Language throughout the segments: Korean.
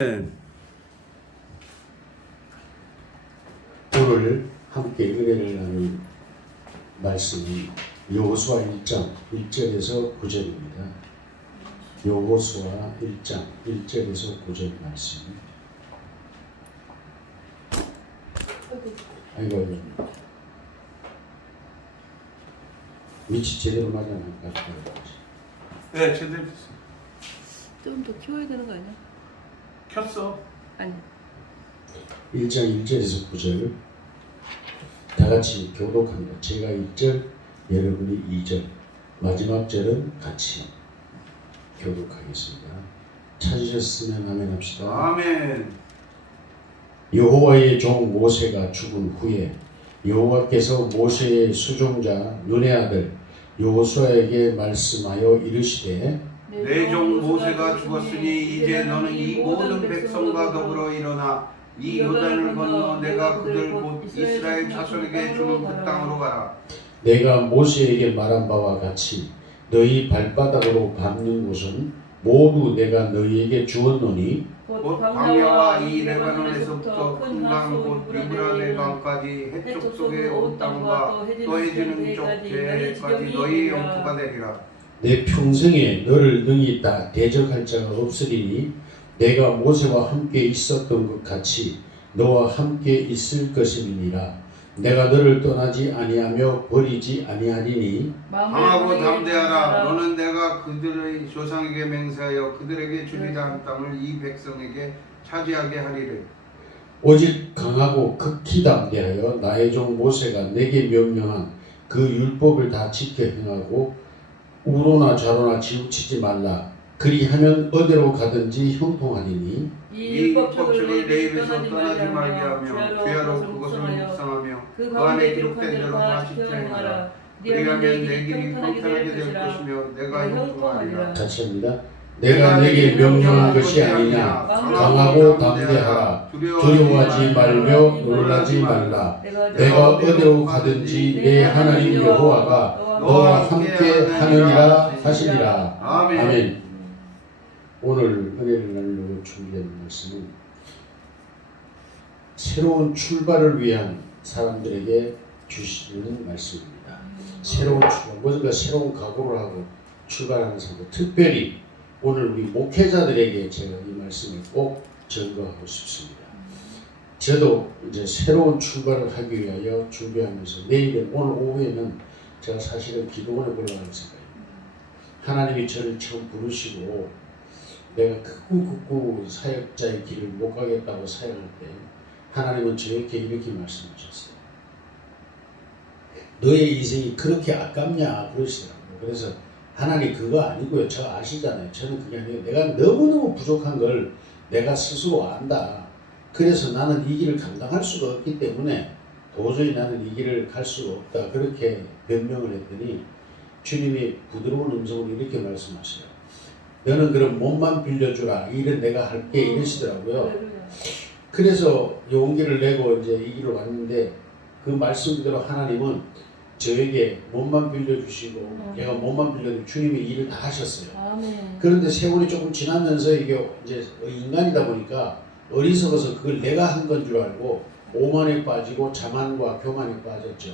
네. 오늘 함께 은혜를 나눌 말씀은 여호수아 1장 1절에서 9절입니다. 여호수아 1장 1절에서 9절 말씀. 아이고, 위치 제대로 맞아 나갈까? 네, 제대로 됐어. 좀 더 키워야 되는 거 아니야? 켰어. 아니. 1장 1절에서 9절 다 같이 교독합니다. 제가 1절, 여러분이 2절, 마지막 절은 같이 교독하겠습니다. 찾으셨으면 아멘 합시다. 아멘. 여호와의 종 모세가 죽은 후에 여호와께서 모세의 수종자 눈의 아들 여호수아에게 말씀하여 이르시되 내 종 모세가 죽었으니 이제 너는 이 모든 백성과 더불어 일어나 이 요단을 건너 내가 그들 곧 이스라엘 자손에게 주는 그 땅으로 가라. 내가 모세에게 말한 바와 같이 너희 발바닥으로 밟는 곳은 모두 내가 너희에게 주었노니 곧 광야와 이 레바논에서부터 큰 강 곧 유브라데 강까지 해쪽 속의 온 땅과 또 해지는 쪽 제까지 너희의 영토가 되리라. 내 평생에 너를 능히 다 대적할 자가 없으리니 내가 모세와 함께 있었던 것 같이 너와 함께 있을 것임이니라. 내가 너를 떠나지 아니하며 버리지 아니하리니 강하고 담대하라. 너는 내가 그들의 조상에게 맹세하여 그들에게 주리라 한 땅을 이 백성에게 차지하게 하리를. 오직 강하고 극히 담대하여 나의 종 모세가 내게 명령한 그 율법을 다 지켜 행하고 우로나 좌로나 치우치지 말라. 그리하면 어디로 가든지 형통하리니 이 율법책을 내 입에서 떠나지 말게 하며 귀하로 그것을 묵상하며 그 안에 기록된 대로 다 지켜 행하라. 그리하면 내 길이 평탄하게 될 것이며 내가 형통하리라. 같이 합니다. 내가 내게 명령한 것이 아니냐. 강하고 담대하라. 두려워하지 말며 놀라지 말라. 내가 어디로 가든지 내 하나님 여호와가 너와 함께 하느니라 하시니라. 아멘. 오늘 은혜를 나누려고 준비한 말씀은 새로운 출발을 위한 사람들에게 주시는 말씀입니다. 새로운 출발, 뭔가 새로운 각오를 하고 출발하는 사람들, 특별히 오늘 우리 목회자들에게 제가 이 말씀을 꼭 전거하고 싶습니다. 저도 이제 새로운 출발을 하기 위하여 준비하면서 내일은 오늘 오후에는 제가 사실은 기도원에 올라가는 생각입니다. 하나님이 저를 처음 부르시고 내가 극구 사역자의 길을 못 가겠다고 사역할 때 하나님은 저에게 이렇게 말씀하셨어요. 너의 인생이 그렇게 아깝냐 그러시더라고요. 그래서 하나님 그거 아니고요. 저 아시잖아요. 저는 그게 아니고 내가 너무너무 부족한 걸 내가 스스로 안다. 그래서 나는 이 길을 감당할 수가 없기 때문에 도저히 나는 이 길을 갈 수가 없다. 그렇게 변명을 했더니 주님이 부드러운 음성으로 이렇게 말씀하셔요. 너는 그럼 몸만 빌려주라. 이 일은 내가 할게 이러시더라고요. 그래서 용기를 내고 이제 이 길을 왔는데 그 말씀대로 하나님은 저에게 몸만 빌려주시고 제가 몸만 빌려주고 주님이 일을 다 하셨어요. 아멘. 그런데 세월이 조금 지나면서 이게 이제 인간이다 보니까 어리석어서 그걸 내가 한 건 줄 알고 오만에 빠지고 자만과 교만에 빠졌죠.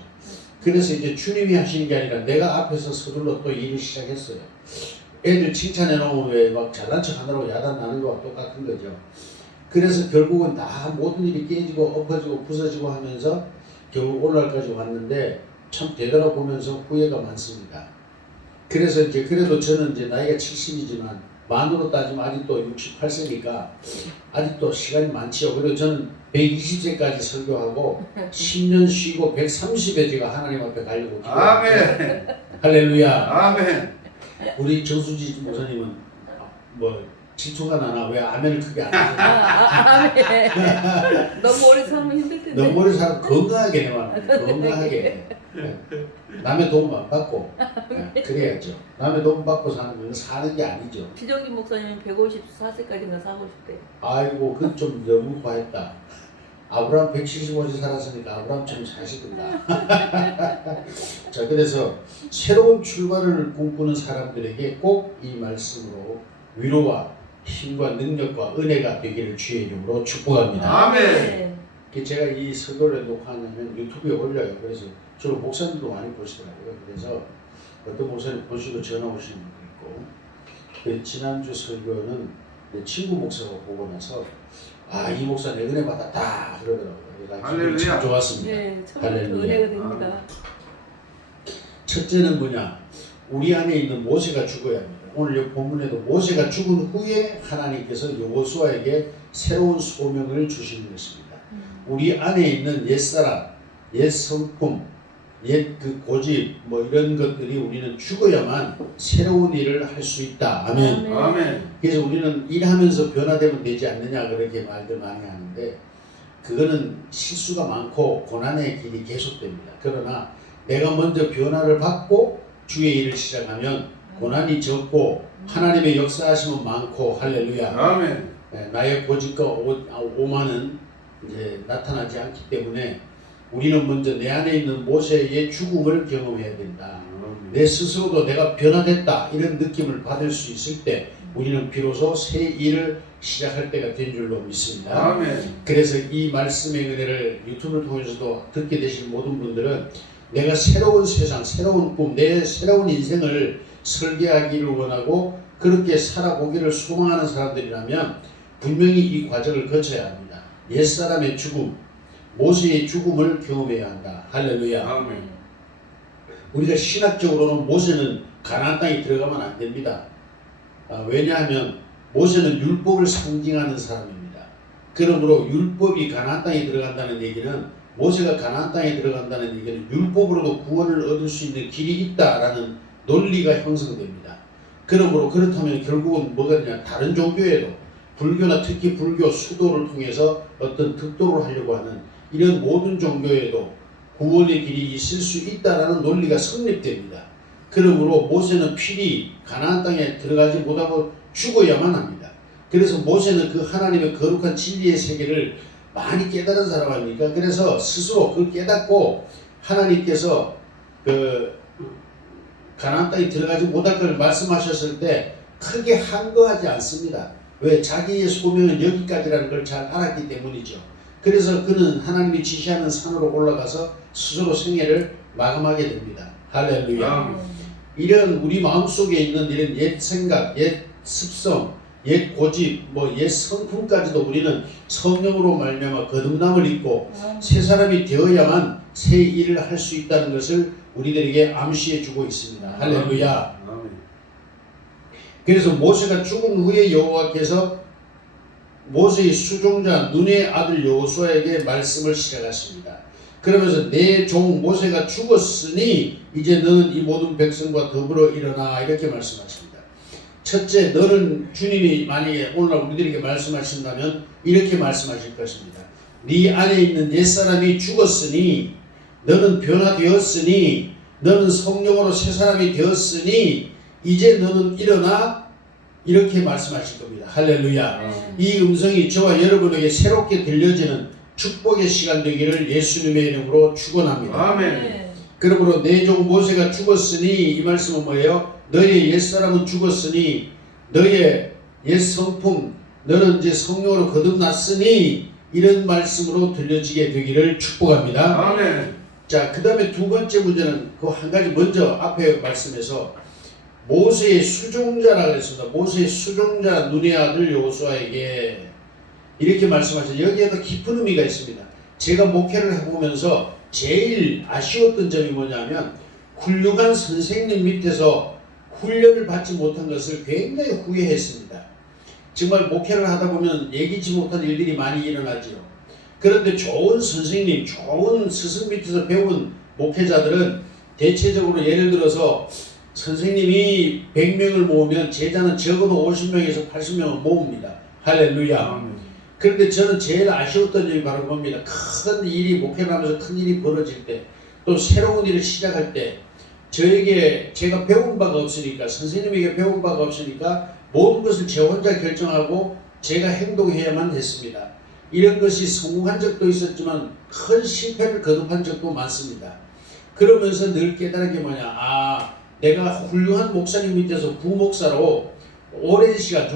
그래서 이제 주님이 하시는 게 아니라 내가 앞에서 서둘러 또 일을 시작했어요. 애들 칭찬해 놓으면 왜 막 잘난 척 하느라고 야단 나는 거와 똑같은 거죠. 그래서 결국은 다 모든 일이 깨지고 엎어지고 부서지고 하면서 결국 오늘날까지 왔는데 참 되돌아보면서 후회가 많습니다. 그래서 이제 그래도 저는 이제 나이가 70이지만 만으로 따지면 아직도 68세니까 아직도 시간이 많지요. 그리고 저는 120세까지 설교하고 10년 쉬고 130에 제가 하나님 앞에 가려고 기도합니다. 아멘. 할렐루야. 아멘. 우리 정수지 목사님은 뭐 질투가 나나 왜 아멘을 크게 안 하죠? 아멘. 너무 오래 살면 힘들 텐데. 너무 오래 살아 건강하게 해만 건강하게 남의 도움 안 받고 그래야죠. 남의 도움 받고 사는 게 아니죠. 지정진 목사님은 154세까지인가 사고 싶대. 아이고 그건 좀 너무 과했다. 아브라함 175세 살았으니까 아브라함처럼 사시든가. 자, 그래서 새로운 출발을 꿈꾸는 사람들에게 꼭 이 말씀으로 위로와 힘과 능력과 은혜가 되기를 주의 이름으로 축복합니다. 아멘. 제가 이 설교를 녹화하면 유튜브에 올려요. 그래서 주로 목사님도 많이 보시더라고요. 그래서 어떤 목사님 보시고 전화 오시는 분도 있고, 그 지난주 설교는 내 친구 목사가 보고 나서 이 목사 내 은혜 받았다 그러더라고요. 할렐루야. 참 좋았습니다. 네, 처음부터 할렐루야. 은혜가 됩니다. 첫째는 뭐냐? 우리 안에 있는 모세가 죽어야 합니다. 오늘 이 본문에도 모세가 죽은 후에 하나님께서 여호수아에게 새로운 소명을 주시는 것입니다. 우리 안에 있는 옛사람, 옛 성품, 옛 그 고집 뭐 이런 것들이 우리는 죽어야만 새로운 일을 할 수 있다. 아멘. 아멘. 그래서 우리는 일하면서 변화되면 되지 않느냐 그렇게 말들 많이 하는데, 그거는 실수가 많고 고난의 길이 계속됩니다. 그러나 내가 먼저 변화를 받고 주의 일을 시작하면 고난이 적고 하나님의 역사하심은 많고, 할렐루야. 아멘. 나의 고집과 오만은 이제 나타나지 않기 때문에 우리는 먼저 내 안에 있는 모세의 죽음을 경험해야 된다. 내 스스로도 내가 변화됐다 이런 느낌을 받을 수 있을 때 우리는 비로소 새 일을 시작할 때가 된 줄로 믿습니다. 아멘. 그래서 이 말씀의 은혜를 유튜브를 통해서도 듣게 되신 모든 분들은 내가 새로운 세상, 새로운 꿈, 내 새로운 인생을 설계하기를 원하고 그렇게 살아보기를 소망하는 사람들이라면 분명히 이 과정을 거쳐야 합니다. 옛사람의 죽음, 모세의 죽음을 경험해야 한다. 할렐루야. 아멘. 우리가 신학적으로는 모세는 가나안 땅에 들어가면 안 됩니다. 왜냐하면 모세는 율법을 상징하는 사람입니다. 그러므로 율법이 가나안 땅에 들어간다는 얘기는, 모세가 가나안 땅에 들어간다는 얘기는 율법으로도 구원을 얻을 수 있는 길이 있다라는 논리가 형성됩니다. 그러므로 그렇다면 결국은 뭐가 되냐, 다른 종교에도, 불교나 특히 불교 수도를 통해서 어떤 득도를 하려고 하는 이런 모든 종교에도 구원의 길이 있을 수 있다라는 논리가 성립됩니다. 그러므로 모세는 필히 가나안 땅에 들어가지 못하고 죽어야만 합니다. 그래서 모세는 그 하나님의 거룩한 진리의 세계를 많이 깨달은 사람 아닙니까? 그래서 스스로 그걸 깨닫고 하나님께서 그 가나안 땅에 들어가지 못할 걸 말씀하셨을 때 크게 한거하지 않습니다. 왜? 자기의 소명은 여기까지라는 걸 잘 알았기 때문이죠. 그래서 그는 하나님이 지시하는 산으로 올라가서 스스로 생애를 마감하게 됩니다. 할렐루야. 이런 우리 마음속에 있는 이런 옛 생각, 옛 습성, 옛 고집, 옛 성품까지도 우리는 성령으로 말미암아 거듭남을 입고 새 사람이 되어야만 새 일을 할 수 있다는 것을 우리들에게 암시해 주고 있습니다. 할렐루야. 그래서 모세가 죽은 후에 여호와께서 모세의 수종자 눈의 아들 여호수아에게 말씀을 시작하십니다. 그러면서 내 종 모세가 죽었으니 이제 너는 이 모든 백성과 더불어 일어나 이렇게 말씀하십니다. 첫째, 너는 주님이 만약에 오늘날 우리들에게 말씀하신다면 이렇게 말씀하실 것입니다. 네 안에 있는 옛사람이 죽었으니, 너는 변화되었으니, 너는 성령으로 새 사람이 되었으니 이제 너는 일어나, 이렇게 말씀하실 겁니다. 할렐루야. 이 음성이 저와 여러분에게 새롭게 들려지는 축복의 시간 되기를 예수님의 이름으로 축원합니다. 아멘. 그러므로 내 종 모세가 죽었으니, 이 말씀은 뭐예요? 너의 옛사람은 죽었으니, 너의 옛 성품, 너는 이제 성령으로 거듭났으니, 이런 말씀으로 들려지게 되기를 축복합니다. 아멘. 자, 그 다음에 두 번째 문제는 그 한 가지 먼저 앞에 말씀에서 모세의 수종자라고 했습니다. 모세의 수종자 눈의 아들 여호수아에게 이렇게 말씀하셨어요. 여기에도 깊은 의미가 있습니다. 제가 목회를 해보면서 제일 아쉬웠던 점이 뭐냐면, 훌륭한 선생님 밑에서 훈련을 받지 못한 것을 굉장히 후회했습니다. 정말 목회를 하다 보면 예기치 못한 일들이 많이 일어나지요. 그런데 좋은 선생님, 좋은 스승 밑에서 배운 목회자들은 대체적으로 예를 들어서 선생님이 100명을 모으면 제자는 적어도 50명에서 80명을 모읍니다. 할렐루야. 그런데 저는 제일 아쉬웠던 점이 바로 뭡니다. 큰 일이, 목회를 하면서 큰 일이 벌어질 때, 또 새로운 일을 시작할 때 저에게 제가 배운 바가 없으니까, 선생님에게 배운 바가 없으니까 모든 것을 제 혼자 결정하고 제가 행동해야만 했습니다. 이런 것이 성공한 적도 있었지만 큰 실패를 거듭한 적도 많습니다. 그러면서 늘 깨달은 게 뭐냐, 내가 훌륭한 목사님 밑에서 부목사로 오랜 시간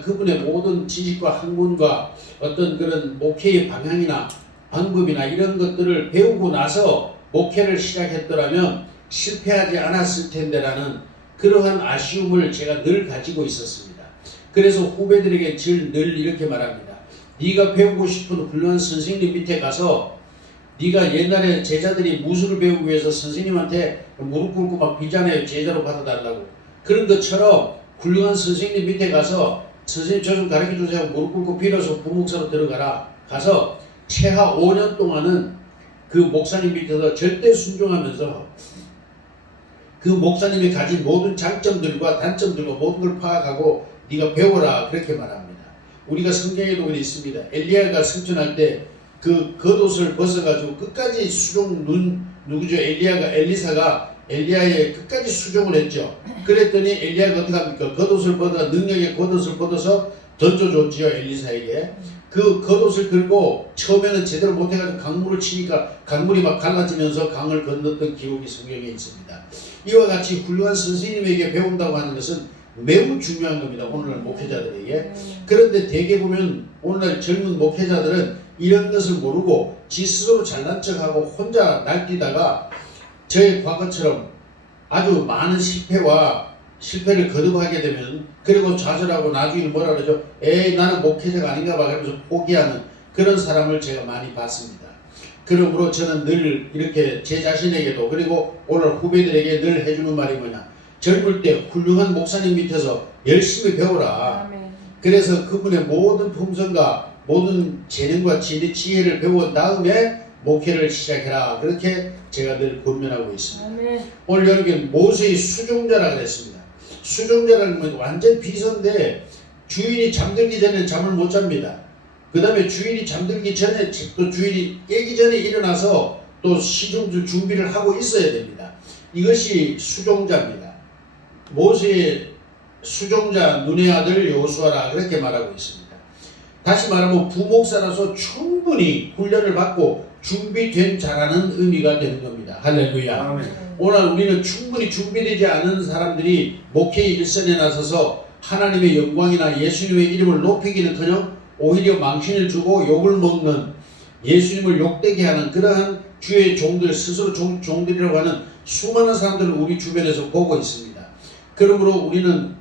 그분의 모든 지식과 학문과 어떤 그런 목회의 방향이나 방법이나 이런 것들을 배우고 나서 목회를 시작했더라면 실패하지 않았을 텐데라는 그러한 아쉬움을 제가 늘 가지고 있었습니다. 그래서 후배들에게 늘 이렇게 말합니다. 네가 배우고 싶은 훌륭한 선생님 밑에 가서 네가 옛날에 제자들이 무술을 배우기 위해서 선생님한테 무릎 꿇고 막 비잖아요. 제자로 받아달라고. 그런 것처럼 훌륭한 선생님 밑에 가서 선생님 저 좀 가르쳐 주세요. 무릎 꿇고 빌어서 부목사로 들어가라. 가서 최하 5년 동안은 그 목사님 밑에서 절대 순종하면서 그 목사님이 가진 모든 장점들과 단점들과 모든 걸 파악하고 네가 배워라. 그렇게 말합니다. 우리가 성경에도 그래 있습니다. 엘리야가 승천할 때 그 겉옷을 벗어가지고 끝까지 누구죠? 엘리사가 엘리야의 끝까지 수종을 했죠. 그랬더니 엘리야가 어떻게 합니까? 겉옷을 벗어 능력의 겉옷을 벗어서 던져줬지요. 엘리사에게. 그 겉옷을 들고 처음에는 제대로 못해가지고 강물을 치니까 강물이 막 갈라지면서 강을 건넜던 기록이 성경에 있습니다. 이와 같이 훌륭한 선생님에게 배운다고 하는 것은 매우 중요한 겁니다. 오늘날 목회자들에게. 그런데 대개 보면 오늘날 젊은 목회자들은 이런 것을 모르고 지 스스로 잘난 척하고 혼자 날뛰다가 저의 과거처럼 아주 많은 실패를 거듭하게 되면 그리고 좌절하고 나중에 뭐라 그러죠? 에이 나는 목회자가 아닌가 봐 그러면서 포기하는 그런 사람을 제가 많이 봤습니다. 그러므로 저는 늘 이렇게 제 자신에게도 그리고 오늘 후배들에게 늘 해주는 말이 뭐냐? 젊을 때 훌륭한 목사님 밑에서 열심히 배우라. 그래서 그분의 모든 품성과 모든 재능과 지혜를 배운 다음에 목회를 시작해라. 그렇게 제가 늘 권면하고 있습니다. 오늘 여러분 모세의 수종자라 그랬습니다. 수종자라는 건 완전 비서인데 주인이 잠들기 전에 잠을 못 잡니다. 그 다음에 주인이 잠들기 전에 또 주인이 깨기 전에 일어나서 또 시중 준비를 하고 있어야 됩니다. 이것이 수종자입니다. 모세의 수종자 눈의 아들 여호수아라 그렇게 말하고 있습니다. 다시 말하면 부목사라서 충분히 훈련을 받고 준비된 자라는 의미가 되는 겁니다. 할렐루야. 아멘. 오늘 우리는 충분히 준비되지 않은 사람들이 목회의 일선에 나서서 하나님의 영광이나 예수님의 이름을 높이기는커녕 오히려 망신을 주고 욕을 먹는 예수님을 욕되게 하는 그러한 주의 종들 스스로 종들이라고 하는 수많은 사람들을 우리 주변에서 보고 있습니다. 그러므로 우리는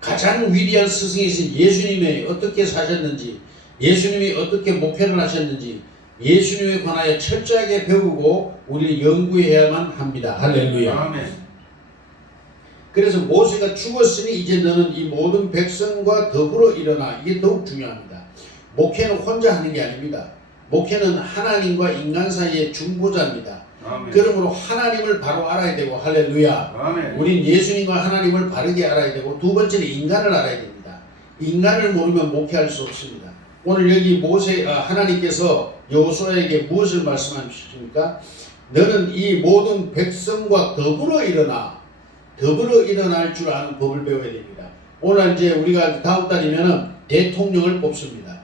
가장 위대한 스승이신 예수님이 어떻게 사셨는지 예수님이 어떻게 목회를 하셨는지 예수님에 관하여 철저하게 배우고 우리는 연구해야만 합니다. 할렐루야. 아멘. 그래서 모세가 죽었으니 이제 너는 이 모든 백성과 더불어 일어나. 이게 더욱 중요합니다. 목회는 혼자 하는 게 아닙니다. 목회는 하나님과 인간 사이의 중보자입니다. 아멘. 그러므로 하나님을 바로 알아야 되고 할렐루야. 아멘. 우린 예수님과 하나님을 바르게 알아야 되고 두 번째는 인간을 알아야 됩니다. 인간을 모르면 목회할 수 없습니다. 오늘 여기 하나님께서 여호수아에게 무엇을 말씀하십니까? 너는 이 모든 백성과 더불어 일어날 줄 아는 법을 배워야 됩니다. 오늘 이제 우리가 다음 달이면은 대통령을 뽑습니다.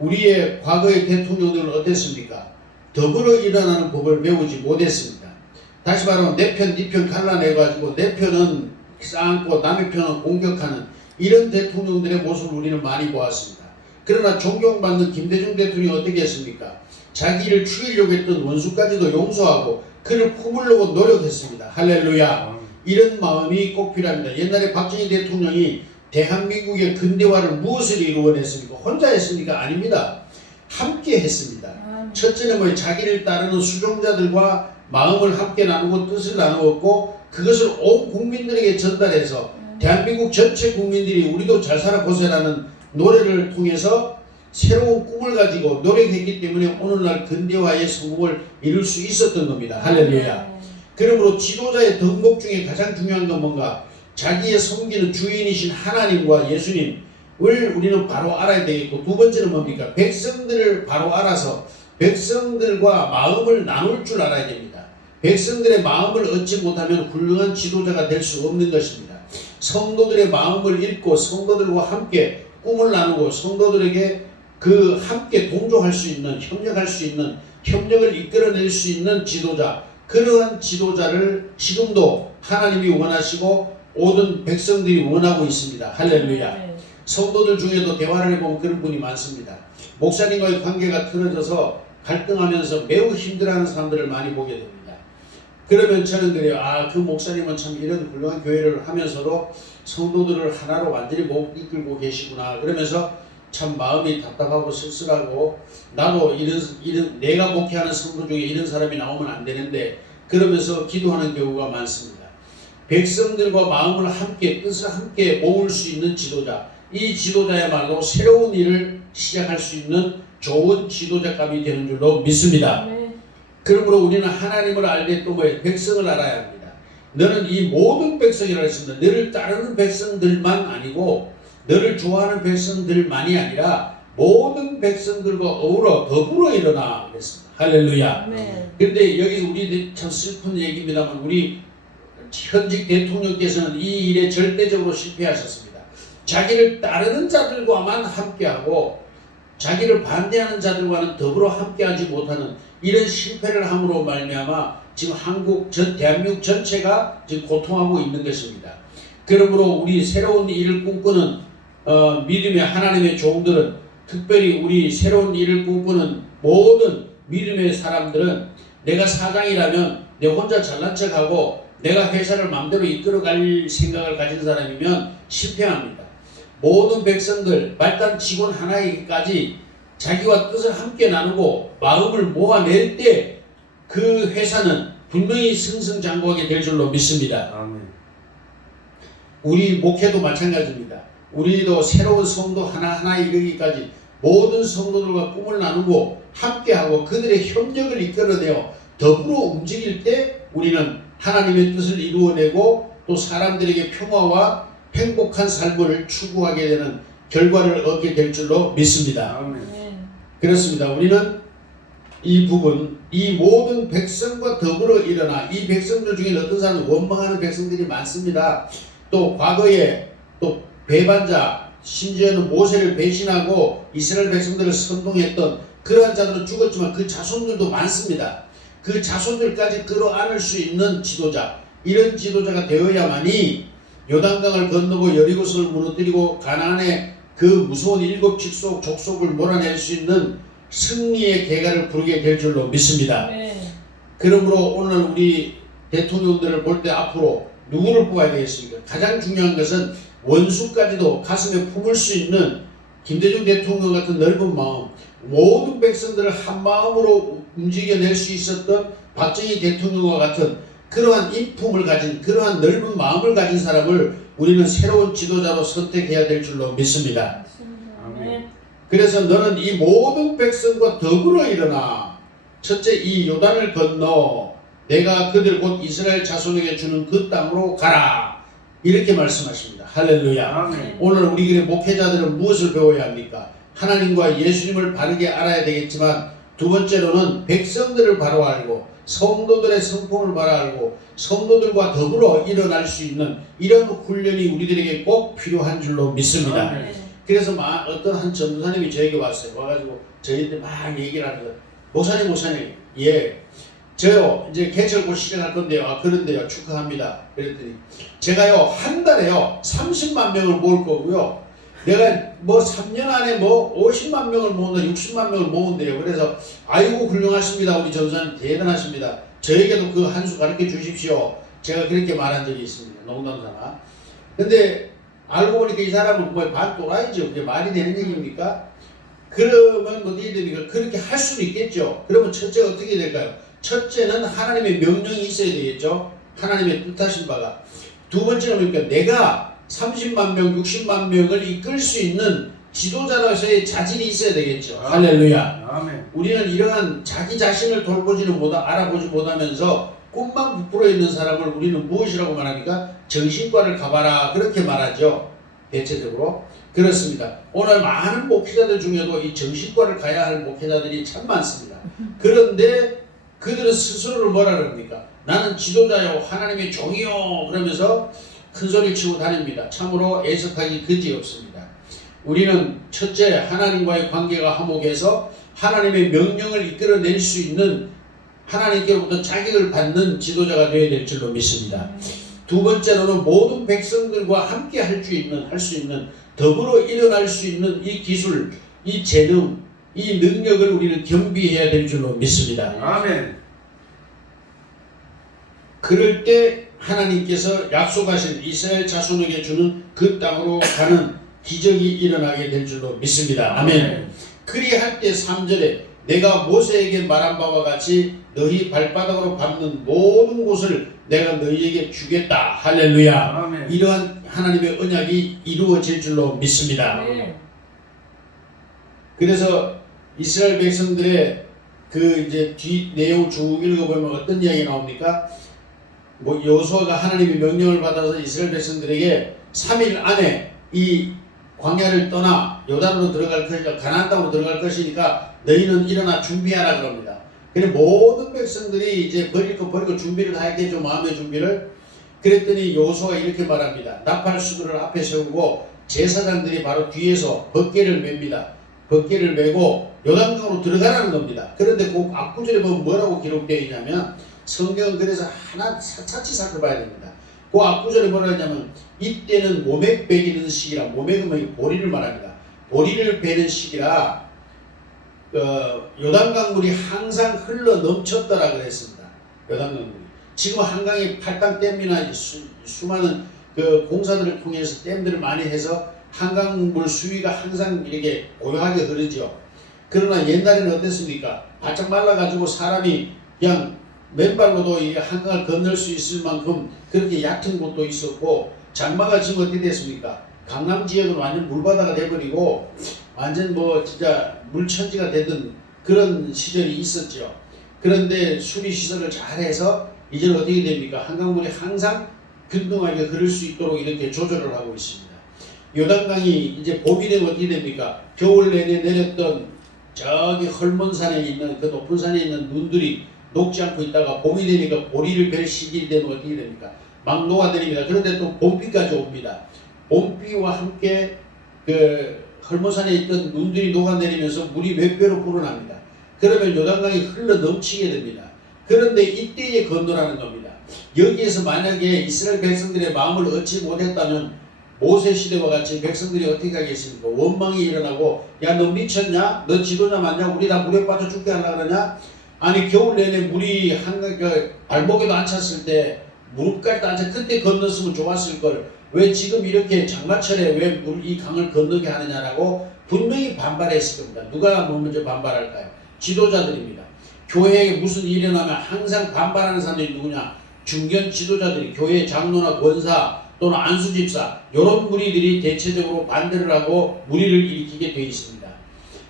우리의 과거의 대통령들은 어땠습니까? 더불어 일어나는 법을 배우지 못했습니다. 다시 말하면 내 편, 네 편 갈라내가지고 내 편은 쌓고 남의 편은 공격하는 이런 대통령들의 모습을 우리는 많이 보았습니다. 그러나 존경받는 김대중 대통령이 어떻게 했습니까? 자기를 죽이려고 했던 원수까지도 용서하고 그를 품으려고 노력했습니다. 할렐루야. 이런 마음이 꼭 필요합니다. 옛날에 박정희 대통령이 대한민국의 근대화를 무엇을 이루어냈습니까? 혼자 했습니까? 아닙니다. 함께 했습니다. 첫째는 자기를 따르는 수종자들과 마음을 함께 나누고 뜻을 나누었고 그것을 온 국민들에게 전달해서 대한민국 전체 국민들이 우리도 잘 살아보세요라는 노래를 통해서 새로운 꿈을 가지고 노력했기 때문에 오늘날 근대화의 성공을 이룰 수 있었던 겁니다. 할렐루야. 그러므로 지도자의 덕목 중에 가장 중요한 건 뭔가? 자기의 섬기는 주인이신 하나님과 예수님을 우리는 바로 알아야 되겠고 두 번째는 뭡니까? 백성들을 바로 알아서 백성들과 마음을 나눌 줄 알아야 됩니다. 백성들의 마음을 얻지 못하면 훌륭한 지도자가 될 수 없는 것입니다. 성도들의 마음을 읽고 성도들과 함께 꿈을 나누고 성도들에게 그 함께 동조할 수 있는 협력할 수 있는 협력을 이끌어낼 수 있는 지도자 그러한 지도자를 지금도 하나님이 원하시고 모든 백성들이 원하고 있습니다. 할렐루야. 네. 성도들 중에도 대화를 해보면 그런 분이 많습니다. 목사님과의 관계가 틀어져서 갈등하면서 매우 힘들어하는 사람들을 많이 보게 됩니다. 그러면 저는 그래요. 그 목사님은 참 이런 훌륭한 교회를 하면서도 성도들을 하나로 완전히 못 이끌고 계시구나. 그러면서 참 마음이 답답하고 쓸쓸하고 나도 이런 내가 목회하는 성도 중에 이런 사람이 나오면 안 되는데 그러면서 기도하는 경우가 많습니다. 백성들과 마음을 함께 뜻을 함께 모을 수 있는 지도자, 이 지도자야말로 새로운 일을 시작할 수 있는 좋은 지도자감이 되는 줄로 믿습니다. 네. 그러므로 우리는 하나님을 알되 또 뭐예요? 백성을 알아야 합니다. 너는 이 모든 백성이라고 했습니다. 너를 따르는 백성들만 아니고 너를 좋아하는 백성들만이 아니라 모든 백성들과 어우러 더불어 일어나 그랬습니다. 할렐루야. 그런데 여기서 우리 참 슬픈 얘기입니다만 우리 현직 대통령께서는 이 일에 절대적으로 실패하셨습니다. 자기를 따르는 자들과만 함께하고 자기를 반대하는 자들과는 더불어 함께하지 못하는 이런 실패를 함으로 말미암아 지금 대한민국 전체가 지금 고통하고 있는 것입니다. 그러므로 우리 새로운 일을 꿈꾸는 믿음의 하나님의 종들은 특별히 우리 새로운 일을 꿈꾸는 모든 믿음의 사람들은 내가 사장이라면 내 혼자 잘난 척하고 내가 회사를 마음대로 이끌어갈 생각을 가진 사람이면 실패합니다. 모든 백성들 말단 직원 하나에게까지 자기와 뜻을 함께 나누고 마음을 모아낼 때 그 회사는 분명히 승승장구하게 될 줄로 믿습니다. 아멘. 우리 목회도 마찬가지입니다. 우리도 새로운 성도 하나하나 이르기까지 모든 성도들과 꿈을 나누고 함께하고 그들의 협력을 이끌어내어 더불어 움직일 때 우리는 하나님의 뜻을 이루어내고 또 사람들에게 평화와 행복한 삶을 추구하게 되는 결과를 얻게 될 줄로 믿습니다. 아멘. 그렇습니다. 우리는 이 부분, 이 모든 백성과 더불어 일어나 이 백성들 중에 어떤 사람은 원망하는 백성들이 많습니다. 또 과거에 또 배반자, 심지어는 모세를 배신하고 이스라엘 백성들을 선동했던 그러한 자들은 죽었지만 그 자손들도 많습니다. 그 자손들까지 끌어안을 수 있는 지도자, 이런 지도자가 되어야만이 요단강을 건너고 여리고성을 무너뜨리고 가나안의 그 무서운 7 족속을 몰아낼 수 있는 승리의 계가를 부르게 될 줄로 믿습니다. 그러므로 오늘 우리 대통령들을 볼 때 앞으로 누구를 뽑아야 되겠습니까? 가장 중요한 것은 원수까지도 가슴에 품을 수 있는 김대중 대통령 같은 넓은 마음, 모든 백성들을 한 마음으로 움직여낼 수 있었던 박정희 대통령과 같은 그러한 인품을 가진 그러한 넓은 마음을 가진 사람을 우리는 새로운 지도자로 선택해야 될 줄로 믿습니다. 아멘. 그래서 너는 이 모든 백성과 더불어 일어나 첫째 이 요단을 건너 내가 그들 곧 이스라엘 자손에게 주는 그 땅으로 가라 이렇게 말씀하십니다. 할렐루야. 아멘. 오늘 우리 교회 목회자들은 무엇을 배워야 합니까? 하나님과 예수님을 바르게 알아야 되겠지만 두 번째로는 백성들을 바로 알고 성도들의 성품을 바로 알고 성도들과 더불어 일어날 수 있는 이런 훈련이 우리들에게 꼭 필요한 줄로 믿습니다. 아멘. 그래서 어떤 한 전도사님이 저에게 왔어요. 와가지고 저희한테 막 얘기를 하는 거예요. 목사님, 예, 저요 이제 개척 곧 시작할 건데요. 그런데요, 축하합니다. 그랬더니 제가요 한 달에요 30만 명을 모을 거고요. 내가 뭐 3년 안에 뭐 50만 명을 모은다, 60만 명을 모은대요. 그래서 아이고 훌륭하십니다. 우리 전도사님 대단하십니다. 저에게도 그 한 수 가르쳐 주십시오. 제가 그렇게 말한 적이 있습니다. 농담삼아. 근데 알고 보니까 이 사람은 뭐 반또라이죠. 그게 말이 되는 얘기입니까? 그러면 어떻게 됩니까? 그렇게 할 수는 있겠죠. 그러면 첫째가 어떻게 될까요? 첫째는 하나님의 명령이 있어야 되겠죠. 하나님의 뜻하신 바가. 두 번째는 뭡니까? 내가 30만 명, 60만 명을 이끌 수 있는 지도자로서의 자질이 있어야 되겠죠. 할렐루야. 아멘. 우리는 이러한 자기 자신을 알아보지 못하면서 꿈만 부풀어 있는 사람을 우리는 무엇이라고 말합니까? 정신과를 가봐라 그렇게 말하죠. 대체적으로 그렇습니다. 오늘 많은 목회자들 중에도 이 정신과를 가야 할 목회자들이 참 많습니다. 그런데 그들은 스스로를 뭐라 그럽니까? 나는 지도자요 하나님의 종이요 그러면서 큰소리를 치고 다닙니다. 참으로 애석하기 그지없습니다. 우리는 첫째 하나님과의 관계가 화목해서 하나님의 명령을 이끌어낼 수 있는 하나님께로부터 자격을 받는 지도자가 되어야 될 줄로 믿습니다. 두 번째로는 모든 백성들과 함께 할 수 있는 더불어 일어날 수 있는 이 기술, 이 재능, 이 능력을 우리는 겸비해야 될 줄로 믿습니다. 아멘. 그럴 때 하나님께서 약속하신 이스라엘 자손에게 주는 그 땅으로 가는 기적이 일어나게 될 줄로 믿습니다. 아멘. 그리할 때 3절에 내가 모세에게 말한 바와 같이 너희 발바닥으로 밟는 모든 곳을 내가 너희에게 주겠다. 할렐루야. 아멘. 이러한 하나님의 언약이 이루어질 줄로 믿습니다. 네. 그래서 이스라엘 백성들의 그 이제 뒤 내용 쭉 읽어보면 어떤 이야기 나옵니까? 뭐 여호수아가 하나님의 명령을 받아서 이스라엘 백성들에게 3일 안에 이 광야를 떠나 요단으로 들어갈 것이니까 가나안 땅으로 들어갈 것이니까 너희는 일어나 준비하라 그럽니다. 그래 모든 백성들이 이제 버릴 거 버리고 준비를 하겠죠. 마음의 준비를. 그랬더니 여호수아가 이렇게 말합니다. 나팔 수들을 앞에 세우고 제사장들이 바로 뒤에서 벗개를 맵니다. 벗개를 메고 요단강으로 들어가라는 겁니다. 그런데 그 앞구절에 보면 뭐라고 기록되어 있냐면 성경은 그래서 하나 차치 살펴봐야 됩니다. 그 앞구절에 뭐라 하냐면 이때는 모맥 베기는 시기라. 모맥은 보리를 말합니다. 보리를 베는 시기라 요단강물이 항상 흘러 넘쳤더라 그랬습니다. 요단강물이. 지금 한강이 팔당댐이나 수많은 그 공사들을 통해서 댐들을 많이 해서 한강물 수위가 항상 이렇게 고요하게 흐르죠. 그러나 옛날에는 어땠습니까? 바짝 말라가지고 사람이 그냥 맨발로도 이 한강을 건널 수 있을 만큼 그렇게 얕은 곳도 있었고, 장마가 지금 어떻게 됐습니까? 강남 지역은 완전 물바다가 돼버리고 완전 뭐 진짜 물천지가 되던 그런 시절이 있었죠. 그런데 수리시설을 잘해서 이제는 어떻게 됩니까? 한강물이 항상 균등하게 흐를 수 있도록 이렇게 조절을 하고 있습니다. 요단강이 이제 봄이 되면 어떻게 됩니까? 겨울 내내 내렸던 저기 헐몬산에 있는 그 높은 산에 있는 눈들이 녹지 않고 있다가 봄이 되니까 보리를 벨 시기 되면 어떻게 됩니까? 막 녹아내립니다. 그런데 또 봄비까지 옵니다. 봄비와 함께 그 헐몬산에 있던 눈들이 녹아내리면서 물이 몇 배로 불어납니다. 그러면 요단강이 흘러 넘치게 됩니다. 그런데 이때에 건너라는 겁니다. 여기에서 만약에 이스라엘 백성들의 마음을 얻지 못했다면 모세 시대와 같이 백성들이 어떻게 하겠습니까? 원망이 일어나고 야 너 미쳤냐? 너 지도자 맞냐? 우리 다 물에 빠져 죽게 하려고 그러냐? 아니 겨울 내내 물이 한강 발목에도 안 찼을 때 무릎까지 안 찼 그때 건넜으면 좋았을 걸 왜 지금 이렇게 장마철에 왜 이 강을 건너게 하느냐라고 분명히 반발했을 겁니다. 누가 먼저 반발할까요? 지도자들입니다. 교회에 무슨 일이 일어나면 항상 반발하는 사람들이 누구냐? 중견 지도자들이 교회 장로나 권사 또는 안수집사 이런 무리들이 대체적으로 반대를 하고 무리를 일으키게 되어 있습니다.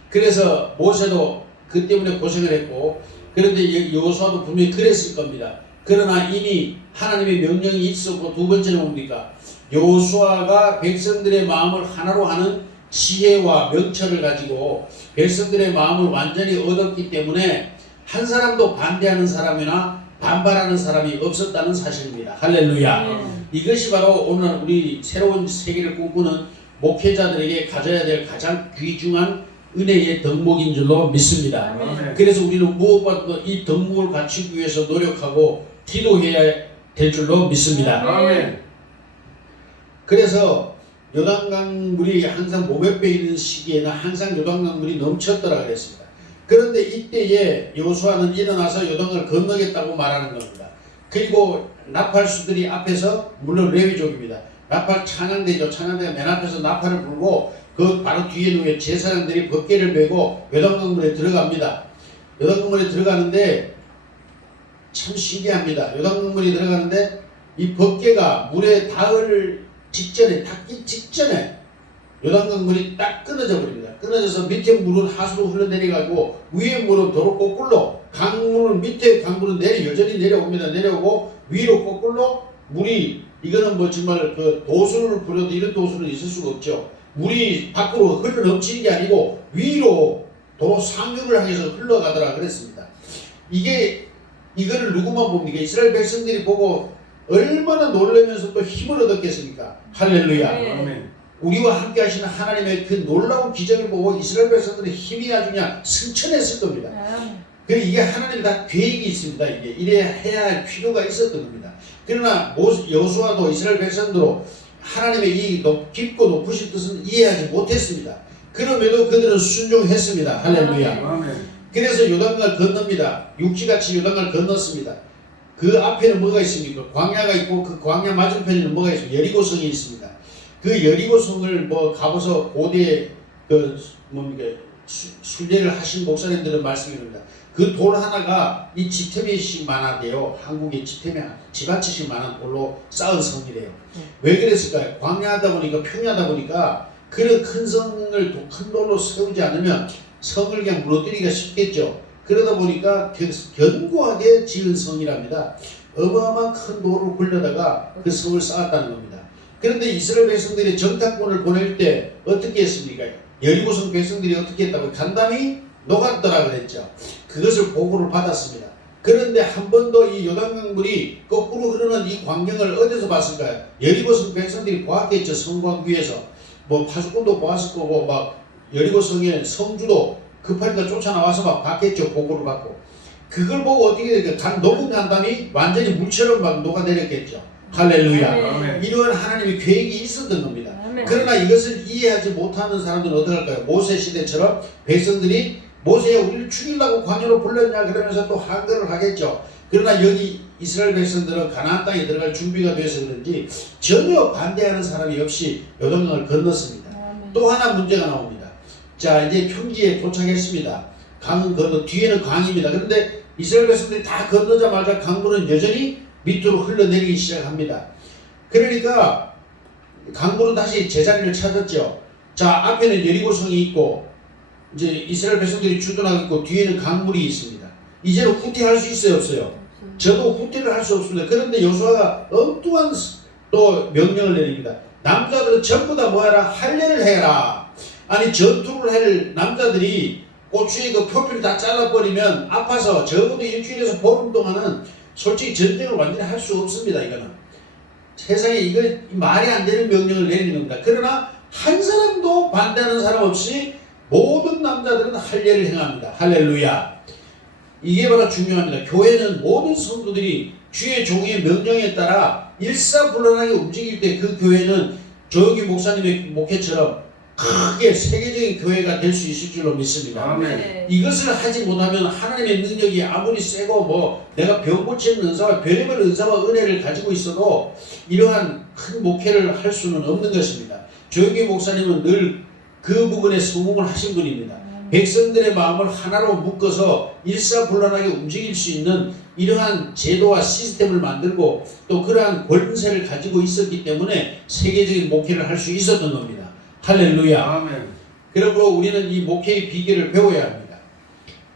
그래서 모세도 그 때문에 고생을 했고 그런데 여호수아도 분명히 그랬을 겁니다. 그러나 이미 하나님의 명령이 있었고 두 번째는 뭡니까? 여호수아가 백성들의 마음을 하나로 하는 지혜와 명철을 가지고 백성들의 마음을 완전히 얻었기 때문에 한 사람도 반대하는 사람이나 반발하는 사람이 없었다는 사실입니다. 할렐루야. 이것이 바로 오늘 우리 새로운 세계를 꿈꾸는 목회자들에게 가져야 될 가장 귀중한 은혜의 덕목인 줄로 믿습니다. 아멘. 그래서 우리는 무엇보다도 이 덕목을 갖추기 위해서 노력하고 기도해야 될 줄로 믿습니다. 아멘. 그래서 요단강 물이 항상 목에 빼이는 시기에는 항상 요단강 물이 넘쳤더라 그랬습니다. 그런데 이때에 여호수아는 일어나서 요단강을 건너겠다고 말하는 겁니다. 그리고 나팔수들이 앞에서 물론 레위족입니다. 나팔 찬양대죠. 찬양대가 맨 앞에서 나팔을 불고 그 바로 뒤에 누에 제사장들이 벗개를 메고 요단강물에 들어갑니다. 요단강물에 들어가는데 참 신기합니다. 요단강물에 들어가는데 이 벗개가 물에 닿을 직전에 닿기 직전에 요단강물이 딱 끊어져 버립니다. 끊어져서 밑에 물은 하수로 흘러내려가고 위에 물은 도로 거꾸로 강물은 밑에 강물은 여전히 내려옵니다. 내려오고 위로 거꾸로 물이 이거는 뭐 정말 그 도수를 부려도 이런 도수는 있을 수가 없죠. 물이 밖으로 흘러 넘치는 게 아니고 위로 도로 상류를 향해서 흘러가더라 그랬습니다. 이거를 누구만 봅니까? 이스라엘 백성들이 보고 얼마나 놀라면서 또 힘을 얻었겠습니까? 할렐루야. 아멘. 우리와 함께 하시는 하나님의 그 놀라운 기적을 보고 이스라엘 백성들의 힘이 아주 그냥 승천했을 겁니다. 그리고 이게 하나님 다 계획이 있습니다. 이게 이래야 해야 할 필요가 있었던 겁니다. 그러나 여호수아도 이스라엘 백성도 하나님의 이 깊고 높으신 뜻은 이해하지 못했습니다. 그럼에도 그들은 순종했습니다. 할렐루야. 아멘. 그래서 요단강을 건넙니다. 육지같이 요단강을 건넜습니다. 그 앞에는 뭐가 있습니까? 광야가 있고 그 광야 맞은편에는 뭐가 있습니까? 여리고성이 있습니다. 그 여리고성을 뭐 가보서 고대 그 뭡니까 순례를 하신 목사님들은 말씀입니다. 그 돌 하나가 이 지태면씩 만하대요. 한국의 지태면 집안치씩 만한 돌로 쌓은 성이래요. 왜 그랬을까요? 광야하다 보니까 평야하다 보니까 그런 큰 성을 큰 돌로 세우지 않으면 성을 그냥 무너뜨리기가 쉽겠죠. 그러다 보니까 견고하게 지은 성이랍니다. 어마어마한 큰 돌을 굴려다가 그 성을 쌓았다는 겁니다. 그런데 이스라엘 백성들이 정탐꾼을 보낼 때 어떻게 했습니까? 여리고성 백성들이 어떻게 했다고? 간담이 녹았더라 그랬죠. 그것을 보고를 받았습니다. 그런데 한 번도 이 요단강물이 거꾸로 흐르는 이 광경을 어디서 봤을까요? 여리고성 백성들이 보았겠죠. 성곽 위에서 뭐 파수꾼도 보았을 거고 막 여리고성의 성주도 급하니까 쫓아나와서 막 봤겠죠. 보고를 받고. 그걸 보고 어떻게 될까요? 녹은 간담이 완전히 물처럼 막 녹아내렸겠죠. 할렐루야. 아멘. 이러한 하나님의 계획이 있었던 겁니다. 아멘. 그러나 이것을 이해하지 못하는 사람들은 어떻게 할까요? 모세 시대처럼 백성들이 모세야 우리를 죽이려고 광야로 불렀냐 그러면서 또 항거를 하겠죠. 그러나 여기 이스라엘 백성들은 가나안 땅에 들어갈 준비가 돼서 그런지 전혀 반대하는 사람이 없이 요단강을 건넜습니다. 아멘. 또 하나 문제가 나옵니다. 자 이제 평지에 도착했습니다. 강은 건너 뒤에는 강입니다. 그런데 이스라엘 백성들이 다 건너자마자 강물은 여전히 밑으로 흘러내리기 시작합니다. 그러니까 강물은 다시 제자리를 찾았죠. 자 앞에는 여리고성이 있고 이제 이스라엘 백성들이 주둔하고 있고 뒤에는 강물이 있습니다. 이제는 후퇴할 수 있어요 없어요? 저도 후퇴를 할 수 없습니다. 그런데 여호수아가 엉뚱한 또 명령을 내립니다. 남자들은 전부 다 뭐하라? 할례를 해라. 아니 전투를 할 남자들이 고추의 그 표피를 다 잘라버리면 아파서 적어도 일주일에서 보름 동안은 솔직히 전쟁을 완전히 할 수 없습니다. 이거는 세상에 이거 말이 안 되는 명령을 내리는 겁니다. 그러나 한 사람도 반대하는 사람 없이 모든 남자들은 할례를 행합니다. 할렐루야. 이게 바로 중요합니다. 교회는 모든 성도들이 주의 종의 명령에 따라 일사불란하게 움직일 때 그 교회는 조영기 목사님의 목회처럼 크게 세계적인 교회가 될 수 있을 줄로 믿습니다. 아멘. 이것을 하지 못하면 하나님의 능력이 아무리 세고 뭐 내가 병 고치는 은사와 별의별 은사와 은혜를 가지고 있어도 이러한 큰 목회를 할 수는 없는 것입니다. 조영기 목사님은 늘 그 부분에 성공을 하신 분입니다. 백성들의 마음을 하나로 묶어서 일사불란하게 움직일 수 있는 이러한 제도와 시스템을 만들고 또 그러한 권세를 가지고 있었기 때문에 세계적인 목회를 할 수 있었던 겁니다. 할렐루야. 아멘. 그러므로 우리는 이 목회의 비결을 배워야 합니다.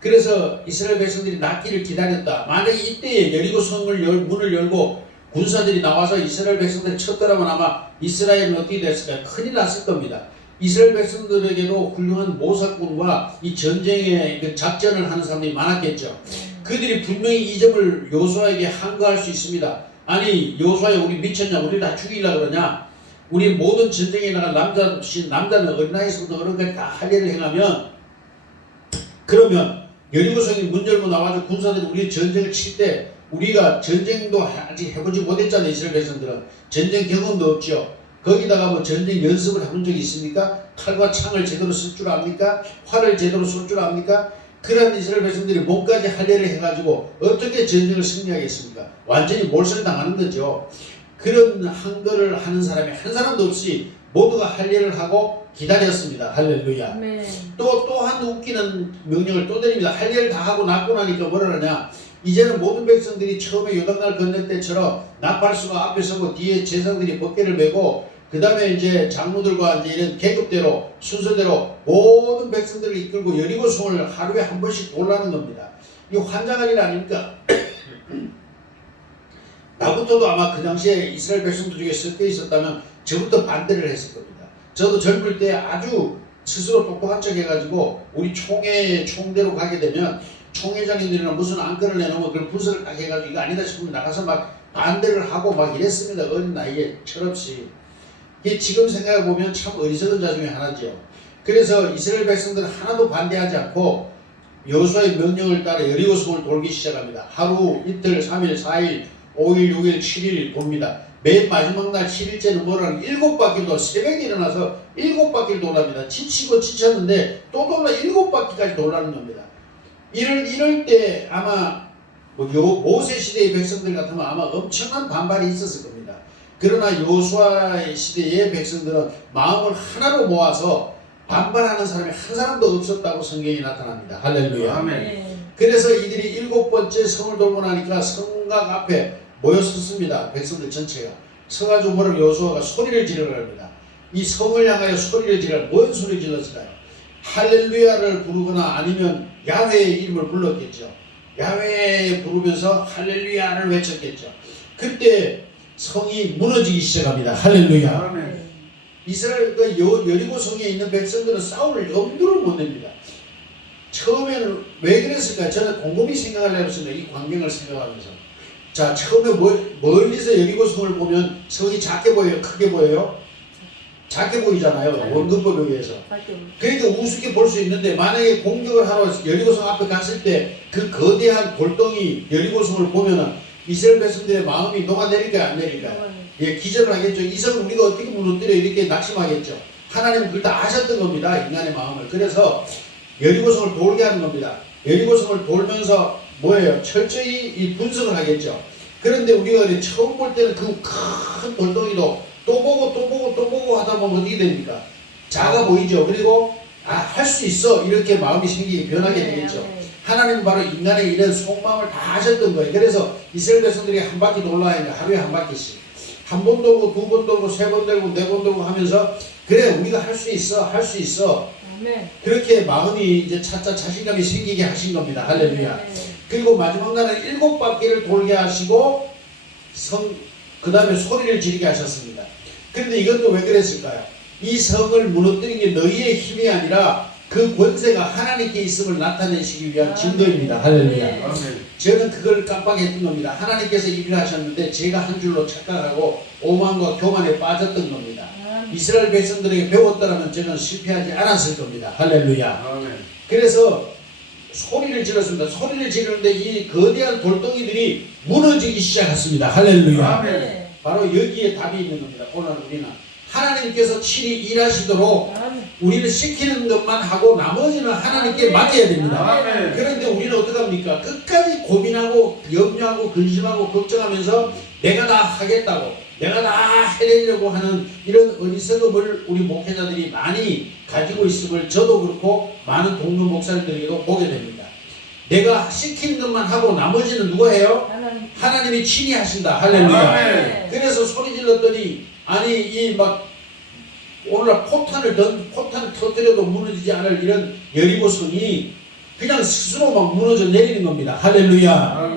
그래서 이스라엘 백성들이 낫기를 기다렸다. 만약에 이때에 여리고 성을 문을 열고 군사들이 나와서 이스라엘 백성들을 쳤더라면 아마 이스라엘은 어떻게 됐을까요? 큰일 났을 겁니다. 이스라엘 백성들에게도 훌륭한 모사꾼과 이 전쟁의 그 작전을 하는 사람들이 많았겠죠. 그들이 분명히 이 점을 여호수아에게 항거할 수 있습니다. 아니 여호수아야 우리 미쳤냐? 우리 다 죽이려고 그러냐? 우리 모든 전쟁에 나갈 남자는 어린아이서부터 어른까지 다 할례를 행하면 그러면 여리고성이 문 열고 나와서 군사들이 우리 전쟁을 칠 때 우리가 전쟁도 아직 해보지 못했잖아요. 이스라엘 백성들은 전쟁 경험도 없죠. 거기다가 뭐 전쟁 연습을 해본 적이 있습니까? 칼과 창을 제대로 쓸 줄 압니까? 활을 제대로 쏠 줄 압니까? 그런 이스라엘 백성들이 몸까지 할례를 해가지고 어떻게 전쟁을 승리하겠습니까? 완전히 몰살당하는 거죠. 그런 한거를 하는 사람이 한 사람도 없이 모두가 할례를 하고 기다렸습니다. 할렐루야. 아멘. 또 한 웃기는 명령을 또 드립니다. 할례를 다 하고 낳고 나니까 뭐라 하냐? 이제는 모든 백성들이 처음에 요단강을 건널 때처럼 나팔수가 앞에 서고 뒤에 제사장들이 법궤를 메고 그 다음에 이제 장로들과 이제 이런 계급대로 순서대로 모든 백성들을 이끌고 여리고성을 하루에 한 번씩 돌라는 겁니다. 이거 환장할 일 아닙니까? 나부터도 아마 그 당시에 이스라엘 백성들 중에 섞여 있었다면 저부터 반대를 했을 겁니다. 저도 젊을 때 아주 스스로 똑똑한 척 해가지고 우리 총대로 가게 되면 총회장님들이나 무슨 안건을 내놓으면 그걸 분석을 딱 해가지고 이거 아니다 싶으면 나가서 막 반대를 하고 막 이랬습니다. 어린 나이에 철없이. 이게 지금 생각해보면 참 어리석은 자 중에 하나죠. 그래서 이스라엘 백성들은 하나도 반대하지 않고 여호수아의 명령을 따라 여리고성을 돌기 시작합니다. 하루, 이틀, 3일, 4일, 5일, 6일, 7일 돕니다. 맨 마지막 날 7일째는 뭐라는 7바퀴도 새벽에 일어나서 7바퀴를 돌랍니다. 지치고 지쳤는데 또 돌아 7바퀴까지 돌라는 겁니다. 이럴 때 아마 모세 시대의 백성들 같으면 아마 엄청난 반발이 있었을 겁니다. 그러나 여호수아의 시대의 백성들은 마음을 하나로 모아서 반발하는 사람이 한 사람도 없었다고 성경이 나타납니다. 할렐루야. 아멘. 그래서 이들이 7번째 성을 돌고 나니까 성곽 앞에 모여섰습니다. 백성들 전체가. 서가지고 뭐라고 여호수아가 소리를 지르라 합니다. 이 성을 향하여 소리를 지르라. 뭔 소리 질렀을까요? 할렐루야를 부르거나 아니면 야훼의 이름을 불렀겠죠. 야훼 부르면서 할렐루야를 외쳤겠죠. 그때 성이 무너지기 시작합니다. 할렐루야. 아멘. 이스라엘 여리고 성에 있는 백성들은 싸울 엄두를 못 냅니다. 처음에는 왜 그랬을까요? 저는 곰곰이 생각하려고 했습니다. 이 광경을 생각하면서. 자, 처음에 멀리서 여리고 성을 보면 성이 작게 보여요? 크게 보여요? 작게 보이잖아요. 원근법에 의해서. 그러니까 우습게 볼 수 있는데 만약에 공격을 하러 여리고성 앞에 갔을 때 그 거대한 골덩이 여리고성을 보면은 이스라엘 백성들의 마음이 녹아내릴까요? 안 내릴까요? 예, 기절을 하겠죠. 이 성을 우리가 어떻게 무너뜨려 이렇게 낙심하겠죠. 하나님은 그걸 다 아셨던 겁니다. 인간의 마음을. 그래서 여리고성을 돌게 하는 겁니다. 여리고성을 돌면서 뭐예요? 철저히 이 분석을 하겠죠. 그런데 우리가 처음 볼 때는 그 큰 골덩이도 또 보고 하다 보면 어떻게 됩니까? 작아 보이죠. 그리고 할 수 있어 이렇게 마음이 생기게 변하게 되겠죠. 하나님은 바로 인간의 이런 속마음을 다 아셨던 거예요. 그래서 이스라엘 백성들이 한 바퀴 돌아야 하니까 하루에 한 바퀴씩 한 번 돌고 두 번 돌고 세 번 돌고 네 번 돌고 하면서 그래 우리가 할 수 있어 그렇게 마음이 이제 차차 자신감이 생기게 하신 겁니다. 할렐루야. 그리고 마지막 날은 7바퀴를 돌게 하시고 그 다음에 소리를 지르게 하셨습니다. 그런데 이것도 왜 그랬을까요? 이 성을 무너뜨린 게 너희의 힘이 아니라 그 권세가 하나님께 있음을 나타내시기 위한 증거입니다. 할렐루야. 저는 그걸 깜빡했던 겁니다. 하나님께서 일을 하셨는데 제가 한 줄로 착각하고 오만과 교만에 빠졌던 겁니다. 이스라엘 백성들에게 배웠더라면 저는 실패하지 않았을 겁니다. 할렐루야. 그래서 소리를 질렀습니다. 소리를 지르는데 이 거대한 돌덩이들이 무너지기 시작했습니다. 할렐루야. 바로 여기에 답이 있는 겁니다. 오늘 우리는 하나님께서 친히 일하시도록 우리는 시키는 것만 하고 나머지는 하나님께 맡겨야 됩니다. 그런데 우리는 어떡합니까? 끝까지 고민하고 염려하고 근심하고 걱정하면서 내가 다 하겠다고 내가 다 해내려고 하는 이런 어리석음을 우리 목회자들이 많이 가지고 있음을 저도 그렇고 많은 동료 목사님들에게도 보게 됩니다. 내가 시키는 것만 하고 나머지는 누가 해요? 하나님이 친히 하신다. 할렐루야. 그래서 소리 질렀더니 아니 이 막 오늘날 포탄을 터뜨려도 무너지지 않을 이런 여리고성이 그냥 스스로 막 무너져 내리는 겁니다. 할렐루야.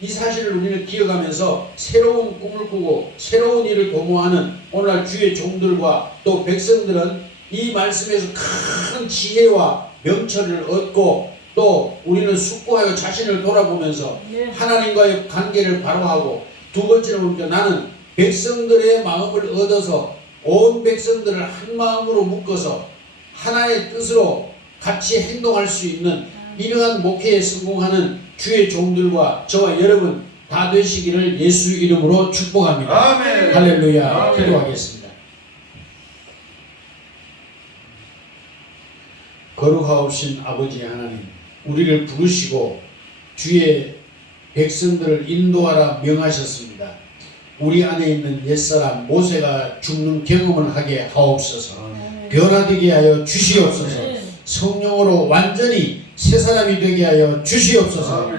이 사실을 우리는 기억하면서 새로운 꿈을 꾸고 새로운 일을 도모하는 오늘날 주의 종들과 또 백성들은 이 말씀에서 큰 지혜와 명철을 얻고 또 우리는 숙고하여 자신을 돌아보면서 하나님과의 관계를 바로하고 두 번째로 우리가 나는 백성들의 마음을 얻어서 온 백성들을 한 마음으로 묶어서 하나의 뜻으로 같이 행동할 수 있는 이러한 목회에 성공하는 주의 종들과 저와 여러분 다 되시기를 예수 이름으로 축복합니다. 아멘. 할렐루야. 기도하겠습니다. 거룩하신 아버지 하나님, 우리를 부르시고 주의 백성들을 인도하라 명하셨습니다. 우리 안에 있는 옛사람 모세가 죽는 경험을 하게 하옵소서. 변화되게 하여 주시옵소서. 성령으로 완전히 새 사람이 되게 하여 주시옵소서.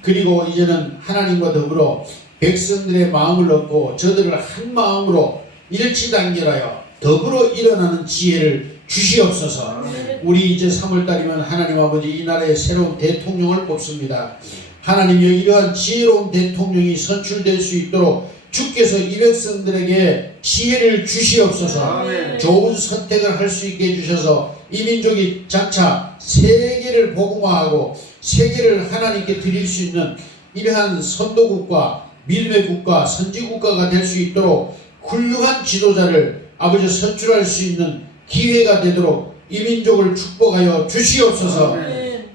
그리고 이제는 하나님과 더불어 백성들의 마음을 얻고 저들을 한 마음으로 일치단결하여 더불어 일어나는 지혜를 주시옵소서. 우리 이제 3월달이면 하나님 아버지 이 나라의 새로운 대통령을 뽑습니다. 하나님 이러한 지혜로운 대통령이 선출될 수 있도록 주께서 이 백성들에게 지혜를 주시옵소서. 좋은 선택을 할 수 있게 해주셔서 이 민족이 장차 세계를 복음화하고 세계를 하나님께 드릴 수 있는 이러한 선도국가, 믿음의 국가, 선지국가가 될 수 있도록 훌륭한 지도자를 아버지 선출할 수 있는 기회가 되도록 이 민족을 축복하여 주시옵소서.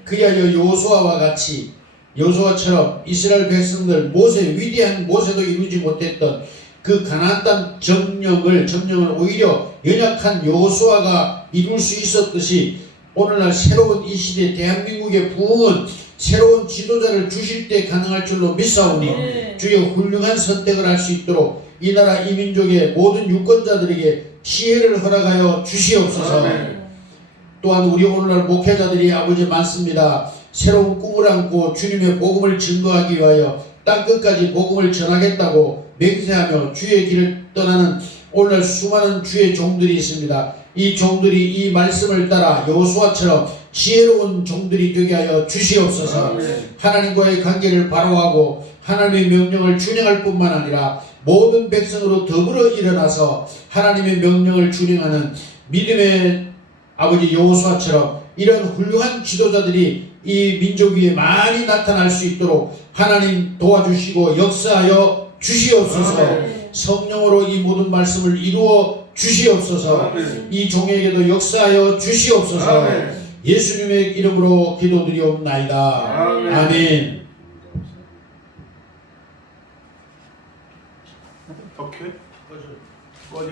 그리하여 여호수아와 같이 여호수아처럼 이스라엘 백성들 위대한 모세도 이루지 못했던 그 가나안 땅 점령을 오히려 연약한 여호수아가 이룰 수 있었듯이 오늘날 새로운 이 시대 대한민국의 부흥은 새로운 지도자를 주실 때 가능할 줄로 믿사오니 주여 훌륭한 선택을 할 수 있도록 이 나라 이 민족의 모든 유권자들에게 지혜를 허락하여 주시옵소서. 또한 우리 오늘날 목회자들이 아버지 많습니다. 새로운 꿈을 안고 주님의 복음을 증거하기 위하여 땅끝까지 복음을 전하겠다고 맹세하며 주의 길을 떠나는 오늘날 수많은 주의 종들이 있습니다. 이 종들이 이 말씀을 따라 여호수아처럼 지혜로운 종들이 되게 하여 주시옵소서. 하나님과의 관계를 바로하고 하나님의 명령을 준행할 뿐만 아니라 모든 백성으로 더불어 일어나서 하나님의 명령을 준행하는 믿음의 아버지 여호수아처럼 이런 훌륭한 지도자들이 이 민족 위에 많이 나타날 수 있도록 하나님 도와주시고 역사하여 주시옵소서. 성령으로 이 모든 말씀을 이루어 주시옵소서. 이 종에게도 역사하여 주시옵소서. 예수님의 이름으로 기도드리옵나이다. 아멘. 오케이. 꺼져.